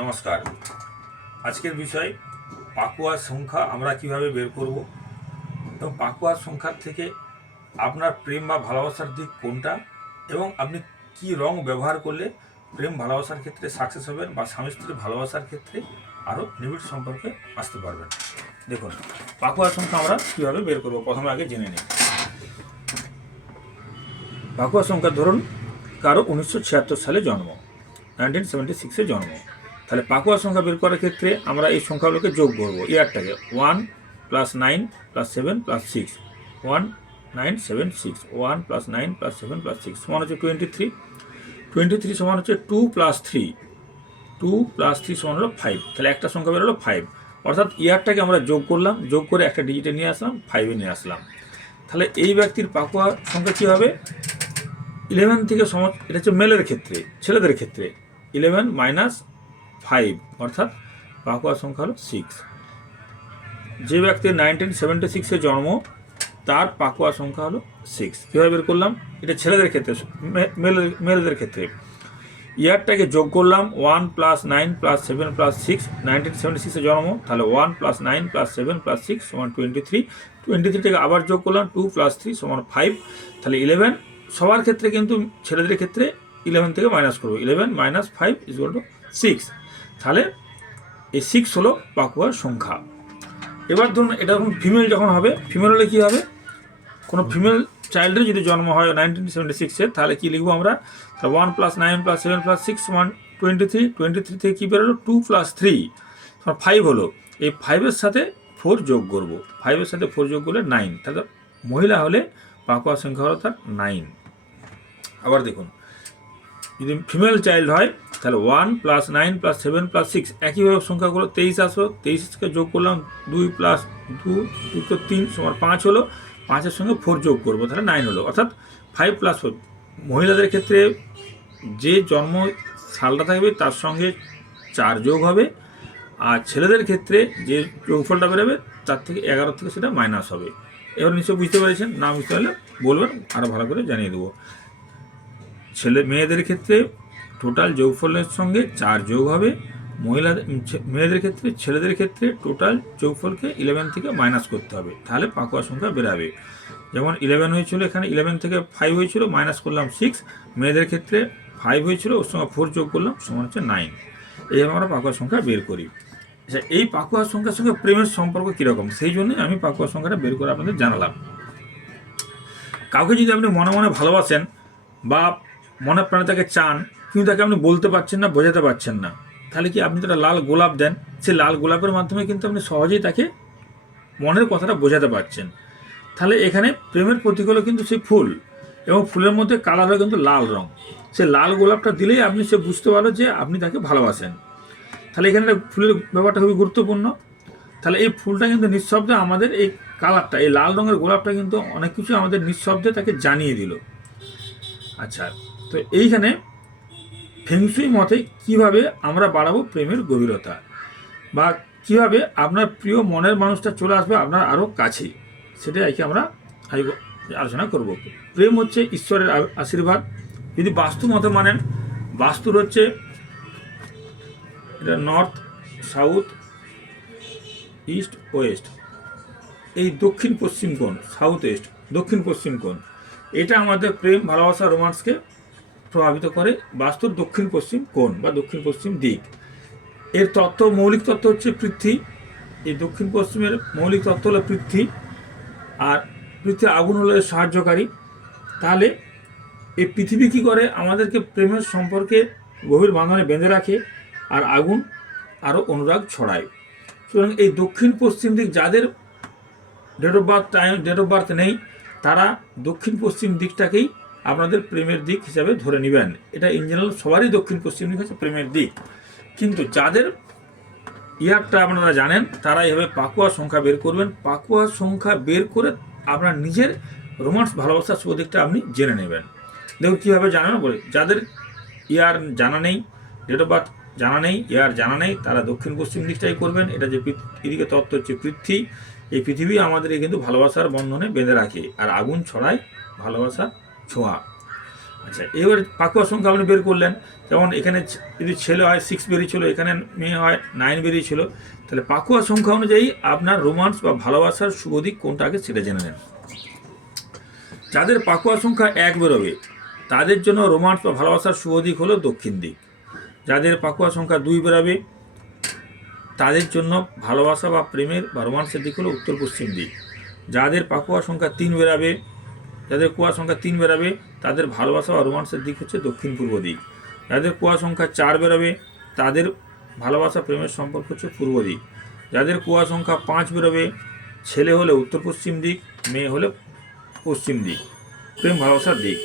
নমস্কার। আজকের বিষয় পাকুয়ার সংখ্যা আমরা কিভাবে বের করব এবং পাকুয়ার সংখ্যার থেকে আপনার প্রেম বা ভালোবাসার দিক কোনটা এবং আপনি কি রং ব্যবহার করলে প্রেম ভালোবাসার ক্ষেত্রে সাকসেস হবেন বা স্বামী স্ত্রীর ভালোবাসার ক্ষেত্রে আরও নিবিড় সম্পর্কে আসতে পারবেন। দেখুন, পাকুয়ার সংখ্যা আমরা কীভাবে বের করব প্রথমে আগে জেনে নিই। পাকুয়ার সংখ্যা ধরুন কারো 1976 সালে জন্ম, 1976-এ জন্ম। তাহলে পাকুয়ার সংখ্যা বের করার ক্ষেত্রে আমরা এই সংখ্যাগুলোকে যোগ করব ইয়ারটাকে 1 + 9 + 7 + 6, 1976, 1 + 9 + 7 + 6 সমান হচ্ছে 23, 23 সমান হচ্ছে 2 + 3, 2 + 3 সমান হলো 5। তাহলে একটা সংখ্যা বের হলো 5, অর্থাৎ ইয়ারটাকে আমরা যোগ করলাম, যোগ করে একটা ডিজিটে নিয়ে আসলাম, 5-এ নিয়ে আসলাম। তাহলে এই ব্যক্তির পাকুয়া সংখ্যা কী হবে? 11 থেকে এটা হচ্ছে মেলের ক্ষেত্রে, ছেলেদের ক্ষেত্রে 11 - 5 অর্থাৎ পাকুয়া সংখ্যা হলো 6। যে ব্যক্তির 1976-এ জন্ম তার পাকুয়া সংখ্যা হলো 6। কীভাবে বের করলাম? এটা ছেলেদের ক্ষেত্রে, মেলেদের ক্ষেত্রে ইয়ারটাকে যোগ করলাম 1 + 9 + 7 + 6, 1976-এ জন্ম, তাহলে 1 + 9 + 7 + 6 সমান 23, 23 থেকে আবার যোগ করলাম 2 + 3 সমান 5, তাহলে 11। সবার ক্ষেত্রে কিন্তু ছেলেদের ক্ষেত্রে 11 থেকে মাইনাস করবো, 11 - 5 = 6। তাহলে এই 6 হলো পাকুয়ার সংখ্যা। এবার ধরুন এটা ফিমেল যখন হবে, ফিমেল হলে কী হবে? কোনো ফিমেল চাইল্ডের যদি জন্ম হয় 1976-এ, তাহলে কী লিখবো আমরা? 1 + 9 + 7 + 6 সমান 23, 23 থেকে কী বেরোলো? 2 + 3 সমান 5 হলো। এই 5-এর সাথে 4 যোগ করবো, 5-এর সাথে 4 যোগ করলে 9। তাহলে মহিলা হলে পাকুয়ার সংখ্যা হলো তার 9। আবার দেখুন, যদি ফিমেল চাইল্ড হয় তাহলে 1 + 9 + 7 + 6 একইভাবে সংখ্যাগুলো 23 আসলো, 23কে যোগ করলাম 2 + 2, 2 তো 3 সমান 5 হলো, 5-এর সঙ্গে 4 যোগ করবো, তাহলে 9 হলো, অর্থাৎ 5 + 4। মহিলাদের ক্ষেত্রে যে জন্ম সালটা থাকবে তার সঙ্গে 4 যোগ হবে, আর ছেলেদের ক্ষেত্রে যে যোগফলটা বেরোবে তার থেকে 11 থেকে সেটা মাইনাস হবে। এবার নিশ্চয়ই বুঝতে পেরেছেন, না বুঝতে পারলে বলবেন, আরও ভালো করে জানিয়ে দেবো। মেয়েদের ক্ষেত্রে টোটাল যোগফলের সঙ্গে 4 যোগ হবে, মেয়েদের ক্ষেত্রে, ছেলেদের ক্ষেত্রে টোটাল যোগফলকে 11 থেকে মাইনাস করতে হবে, তাহলে পাকুয়া সংখ্যা বেরাবে। যেমন 11 হয়েছিল, এখানে 11 থেকে 5 হয়েছিল, মাইনাস করলাম 6। মেয়েদের ক্ষেত্রে 5 হয়েছিল, ওর সঙ্গে 4 যোগ করলাম, সমান হচ্ছে 9। এইভাবে আমরা পাকুয়া সংখ্যা বের করি। আচ্ছা, এই পাকুয়া সংখ্যার সঙ্গে প্রেমের সম্পর্ক কীরকম, সেই জন্যই আমি পাকুয়া সংখ্যাটা বের করে আপনাদের জানালাম। কাউকে যদি আপনি মনে মনে ভালোবাসেন বা মনে প্রাণে তাকে চান, কিন্তু তাকে আপনি বলতে পারছেন না, বোঝাতে পারছেন না, তাহলে কি আপনি তারা লাল গোলাপ দেন, সেই লাল গোলাপের মাধ্যমে কিন্তু আপনি সহজেই তাকে মনের কথাটা বোঝাতে পারছেন। তাহলে এখানে প্রেমের প্রতীক হলো কিন্তু সেই ফুল, এবং ফুলের মধ্যে কালার হয় কিন্তু লাল রং। সেই লাল গোলাপটা দিলেই আপনি সে বুঝতে পারলো যে আপনি তাকে ভালোবাসেন। তাহলে এখানে ফুলের ব্যাপারটা খুবই গুরুত্বপূর্ণ। তাহলে এই ফুলটা কিন্তু নিঃশব্দে আমাদের এই কালারটা, এই লাল রঙের গোলাপটা কিন্তু অনেক কিছু আমাদের নিঃশব্দে তাকে জানিয়ে দিল। আচ্ছা, তো এইখানে ফেংশুই মতে কিভাবে আমরা বাড়াবো প্রেমের গভীরতা, বা কিভাবে আপনার প্রিয় মনের মানুষটা চলে আসবে আপনার আরও কাছে, সেটাই আর কি আমরা আলোচনা করব। প্রেম হচ্ছে ঈশ্বরের আশীর্বাদ। যদি বাস্তু মতে মানেন, বাস্তুর হচ্ছে এটা নর্থ, সাউথ, ইস্ট, ওয়েস্ট, এই দক্ষিণ পশ্চিম কোণ, সাউথ ওয়েস্ট, দক্ষিণ পশ্চিম কোণ, এটা আমাদের প্রেম, ভালোবাসা, রোমান্সকে প্রভাবিত করে। বাস্তুর দক্ষিণ পশ্চিম কোণ বা দক্ষিণ পশ্চিম দিক। এর তত্ত্ব, মৌলিক তত্ত্ব হচ্ছে পৃথ্বী। এই দক্ষিণ পশ্চিমের মৌলিক তত্ত্ব হলো পৃথ্বী, আর পৃথ্বীর আগুন হলো সাহায্যকারী। তাহলে এই পৃথিবী কী করে? আমাদেরকে প্রেমের সম্পর্কে গভীর বাঁধনে বেঁধে রাখে, আর আগুন আরও অনুরাগ ছড়ায়। সুতরাং এই দক্ষিণ পশ্চিম দিক, যাদের ডেট অফ বার্থ নেই, তারা দক্ষিণ পশ্চিম দিকটাকেই আপনাদের প্রেমের দিক হিসাবে ধরে নেবেন। এটা ইন জেনারেল সবারই দক্ষিণ পশ্চিম দিক হচ্ছে প্রেমের দিক। কিন্তু যাদের ইয়ারটা আপনারা জানেন, তারা এভাবে পাকুয়া সংখ্যা বের করবেন। পাকুয়া সংখ্যা বের করে আপনার নিজের রোমান্স, ভালোবাসার শুভ দিকটা আপনি জেনে নেবেন। দেখুন কীভাবে জানেন বলে, যাদের ইয়ার জানা নেই, ডেট অফ বার্থ জানা নেই, ইয়ার জানা নেই, তারা দক্ষিণ পশ্চিম দিকটাই করবেন। এটা যে এদিকে তত্ত্ব হচ্ছে পৃথ্বী, এই পৃথিবী আমাদের কিন্তু ভালোবাসার বন্ধনে বেঁধে রাখে, আর আগুন ছড়ায় ভালোবাসার ছোঁয়া। আচ্ছা, এবার পাকুয়া সংখ্যা আপনি বের করলেন। যেমন এখানে যদি ছেলে হয় 6 বেরিয়েছিল, এখানে মেয়ে হয় 9 বেরিয়েছিল। তাহলে পাকুয়া সংখ্যা অনুযায়ী আপনার রোমান্স বা ভালোবাসার শুভ দিক কোনটা আগে সেটা জেনে নেন। যাদের পাকুয়া সংখ্যা 1 বেরোবে তাদের জন্য রোমান্স বা ভালোবাসার শুভ দিক হলো দক্ষিণ দিক। যাদের পাকুয়া সংখ্যা 2 বেরোবে তাদের জন্য ভালোবাসা বা প্রেমের বা রোমান্সের দিক হলো উত্তর পশ্চিম দিক। যাদের পাকুয়া সংখ্যা 3 বেরাবে যাদের কুয়া সংখ্যা 3 বেরাবে তাদের ভালোবাসা বা রোমান্সের দিক হচ্ছে দক্ষিণ পূর্ব দিক। যাদের কুয়া সংখ্যা 4 বেরোবে তাদের ভালোবাসা প্রেমের সম্পর্ক হচ্ছে পূর্ব দিক। যাদের কুয়া সংখ্যা 5 বেরোবে ছেলে হলে উত্তর পশ্চিম দিক, মেয়ে হলে পশ্চিম দিক, প্রেম ভালোবাসার দিক।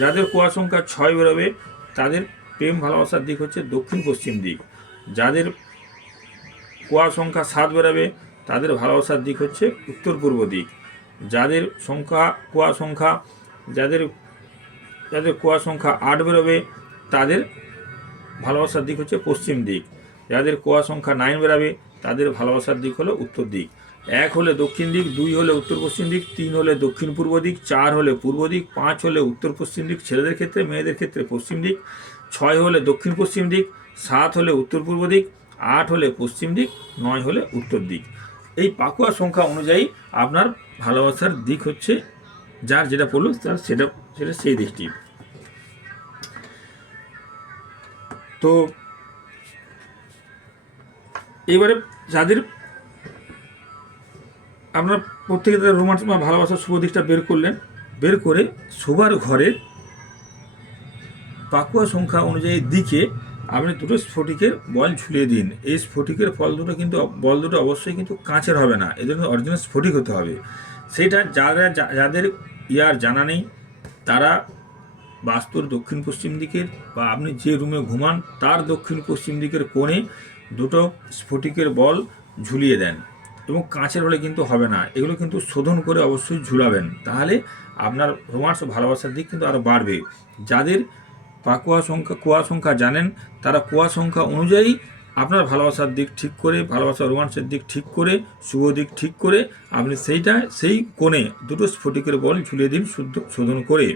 যাদের কুয়া সংখ্যা 6 বেরোবে তাদের প্রেম ভালোবাসার দিক হচ্ছে দক্ষিণ পশ্চিম দিক। যাদের কুয়া সংখ্যা 7 বেরোবে তাদের ভালোবাসার দিক হচ্ছে উত্তর পূর্ব দিক। যাদের কুয়া সংখ্যা 8 বেরোবে তাদের ভালোবাসার দিক হচ্ছে পশ্চিম দিক। যাদের কুয়া সংখ্যা 9 বেরোবে তাদের ভালোবাসার দিক হলো উত্তর দিক। 1 হলে দক্ষিণ দিক, 2 হলে উত্তর পশ্চিম দিক, 3 হলে দক্ষিণ পূর্ব দিক, 4 হলে পূর্ব দিক, 5 হলে উত্তর পশ্চিম দিক ছেলেদের ক্ষেত্রে, মেয়েদের ক্ষেত্রে পশ্চিম দিক, 6 হলে দক্ষিণ পশ্চিম দিক, 7 হলে উত্তর পূর্ব দিক, 8 হলে পশ্চিম দিক, 9 হলে উত্তর দিক। এই পাকুয়া সংখ্যা অনুযায়ী আপনার ভালোবাসার দিক হচ্ছে যার যেটা পড়লো তার সেটা সেই দিকটি। তো এবারে যাদের আপনারা প্রত্যেকে তাদের রোমান্স বা ভালোবাসার শুভ দিকটা বের করলেন, বের করে শোবার ঘরের পাকুয়া সংখ্যা অনুযায়ী দিকে আপনি দুটো স্ফটিকের বল ঝুলিয়ে দিন। এই স্ফটিকের বল দুটো অবশ্যই কিন্তু কাঁচের হবে না, এদের কিন্তু অরিজিনাল স্ফটিক হতে হবে। সেটা যাদের ইয়ার জানা নেই তারা বাস্তুর দক্ষিণ পশ্চিম দিকের বা আপনি যে রুমে ঘুমান তার দক্ষিণ পশ্চিম দিকের কোণে দুটো স্ফটিকের বল ঝুলিয়ে দেন। এবং কাঁচের হলে কিন্তু হবে না, এগুলো কিন্তু শোধন করে অবশ্যই ঝুলাবেন, তাহলে আপনার রোমান্স ও ভালোবাসার দিক কিন্তু আরও বাড়বে। যাদের কুয়া সংখ্যা জানেন তারা কুয়া সংখ্যা অনুযায়ী আপনার ভালোবাসার দিক ঠিক করে, ভালোবাসা রোমান্সের দিক ঠিক করে, শুভ দিক ঠিক করে আপনি সেই কোণে দুটো স্ফটিকের বল ঝুলিয়ে দিন শোধন করে।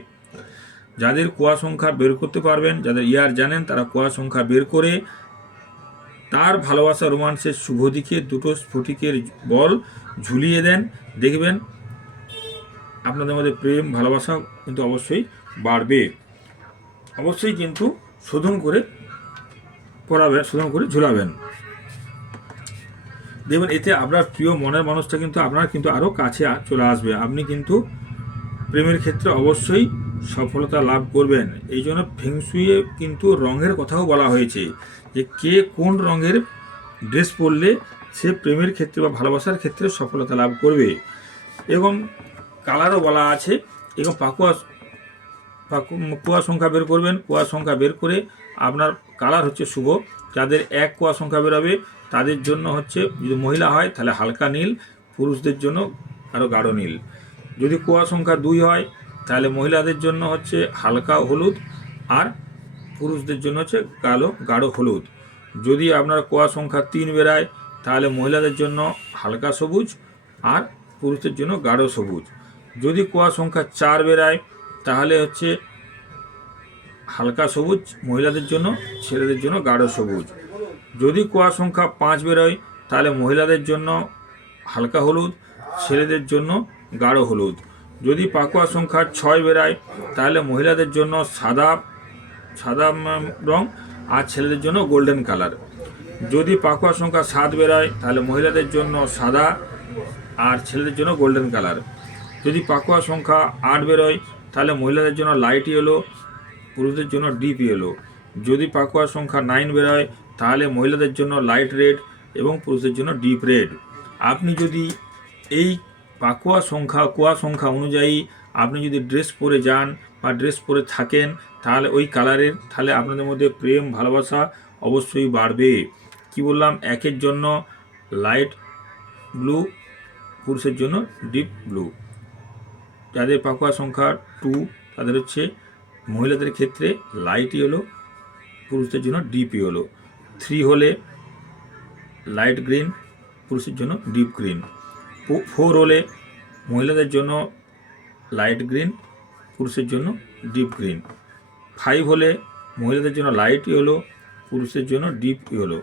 যাদের কুয়া সংখ্যা বের করতে পারবেন, যাদের ইয়ার জানেন তারা কুয়া সংখ্যা বের করে তার ভালোবাসা রোমান্সের শুভ দিকে দুটো স্ফটিকের বল ঝুলিয়ে দেন। দেখবেন আপনাদের মধ্যে প্রেম ভালোবাসা কিন্তু অবশ্যই বাড়বে। অবশ্যই কিন্তু শোধন করে ঝুলাবেন। দেখবেন এতে আপনার প্রিয় মনের মানুষটা কিন্তু আপনার কিন্তু আরও কাছে চলে আসবে। আপনি কিন্তু প্রেমের ক্ষেত্রে অবশ্যই সফলতা লাভ করবেন। এই জন্য ফেংশুইয়ে কিন্তু রঙের কথাও বলা হয়েছে যে কে কোন রঙের ড্রেস পরলে সে প্রেমের ক্ষেত্রে বা ভালোবাসার ক্ষেত্রে সফলতা লাভ করবে। এবং কালারও বলা আছে। এবং কুয়া সংখ্যা বের করবেন, কুয়া সংখ্যা বের করে আপনার কালার হচ্ছে শুভ। যাদের 1 কুয়া সংখ্যা বেরোবে তাদের জন্য হচ্ছে, যদি মহিলা হয় তাহলে হালকা নীল, পুরুষদের জন্য আরও গাঢ় নীল। যদি কুয়া সংখ্যা 2 হয় তাহলে মহিলাদের জন্য হচ্ছে হালকা হলুদ আর পুরুষদের জন্য হচ্ছে গাঢ় হলুদ। যদি আপনার কুয়া সংখ্যা 3 বেরায় তাহলে মহিলাদের জন্য হালকা সবুজ আর পুরুষদের জন্য গাঢ় সবুজ। যদি কুয়া সংখ্যা 4 বেরায় তাহলে হচ্ছে হালকা সবুজ মহিলাদের জন্য, ছেলেদের জন্য গাঢ় সবুজ। যদি কুয়া সংখ্যা 5 বেরোয় তাহলে মহিলাদের জন্য হালকা হলুদ, ছেলেদের জন্য গাঢ় হলুদ। যদি পাকুয়া সংখ্যা 6 বেরায় তাহলে মহিলাদের জন্য সাদা রং আর ছেলেদের জন্য গোল্ডেন কালার। যদি পাকুয়া সংখ্যা 7 বেরোয় তাহলে মহিলাদের জন্য সাদা আর ছেলেদের জন্য গোল্ডেন কালার। যদি পাকুয়া সংখ্যা 8 বেরোয় তাহলে মহিলাদের জন্য লাইট ইয়েলো, পুরুষদের জন্য ডিপ ইয়েলো। যদি পাকুয়া সংখ্যা 9 বেরোয় তাহলে মহিলাদের জন্য লাইট রেড এবং পুরুষদের জন্য ডিপ রেড। আপনি যদি এই কুয়া সংখ্যা অনুযায়ী আপনি যদি ড্রেস পরে যান বা ড্রেস পরে থাকেন তাহলে ওই কালারের, তাহলে আপনাদের মধ্যে প্রেম ভালোবাসা অবশ্যই বাড়বে। কি বললাম, 1 জন্য লাইট ব্লু, পুরুষের জন্য ডিপ ব্লু। যাদের পাকুয়া সংখ্যা 2 তাদের হচ্ছে মহিলাদের ক্ষেত্রে লাইট ইয়েলো, পুরুষদের জন্য ডিপ ইয়েলো। 3 হলে লাইট গ্রিন, পুরুষের জন্য ডিপ গ্রিন। 4 হলে মহিলাদের জন্য লাইট গ্রিন, পুরুষের জন্য ডিপ গ্রিন। 5 হলে মহিলাদের জন্য লাইট ইয়েলো, পুরুষের জন্য ডিপ ইয়েলো।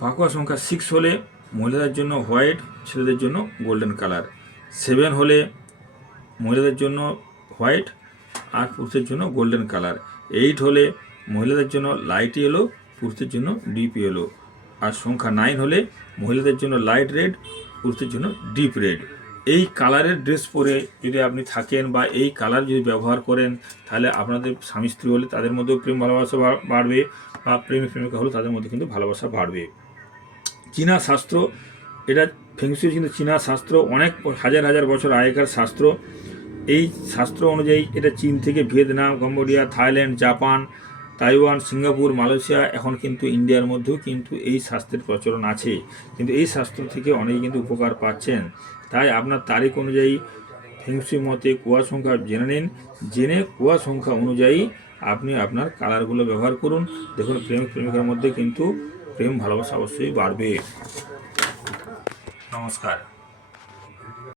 পাকুয়া সংখ্যা 6 হলে মহিলাদের জন্য হোয়াইট, ছেলেদের জন্য গোল্ডেন কালার। 7 হলে মহিলাদের জন্য হোয়াইট আর পুরুষের জন্য গোল্ডেন কালার। 8 হলে মহিলাদের জন্য লাইট ইয়েলো, পুরুষের জন্য ডিপ ইয়েলো। আর সংখ্যা 9 হলে মহিলাদের জন্য লাইট রেড, পুরুষের জন্য ডিপ রেড। এই কালারের ড্রেস পরে যদি আপনি থাকেন বা এই কালার যদি ব্যবহার করেন, তাহলে আপনাদের স্বামী স্ত্রী হলে তাদের মধ্যেও প্রেম ভালোবাসা বাড়বে, বা প্রেমিক প্রেমিকা হলে তাদের মধ্যে কিন্তু ভালোবাসা বাড়বে। চীনা শাস্ত্র, এটা ফেংশুই কিন্তু চীনা শাস্ত্র, অনেক হাজার হাজার বছর আগেকার শাস্ত্র। এই শাস্ত্র অনুযায়ী এটা চীন থেকে Vietnam, Cambodia, Thailand, Japan, Taiwan, Singapore, Malaysia, এখন কিন্তু ইন্ডিয়ার মধ্যেও কিন্তু এই শাস্ত্রের প্রচলন আছে। কিন্তু এই শাস্ত্র থেকে অনেকে কিন্তু উপকার পাচ্ছেন। তাই আপনার তারিখ অনুযায়ী ফেংশুই মতে কুয়া সংখ্যা জেনে নিন, জেনে কুয়া সংখ্যা অনুযায়ী আপনি আপনার কালারগুলো ব্যবহার করুন। দেখুন প্রেমিক প্রেমিকার মধ্যে কিন্তু প্রেম ভালোবাসা অবশ্যই বাড়বে। নমস্কার।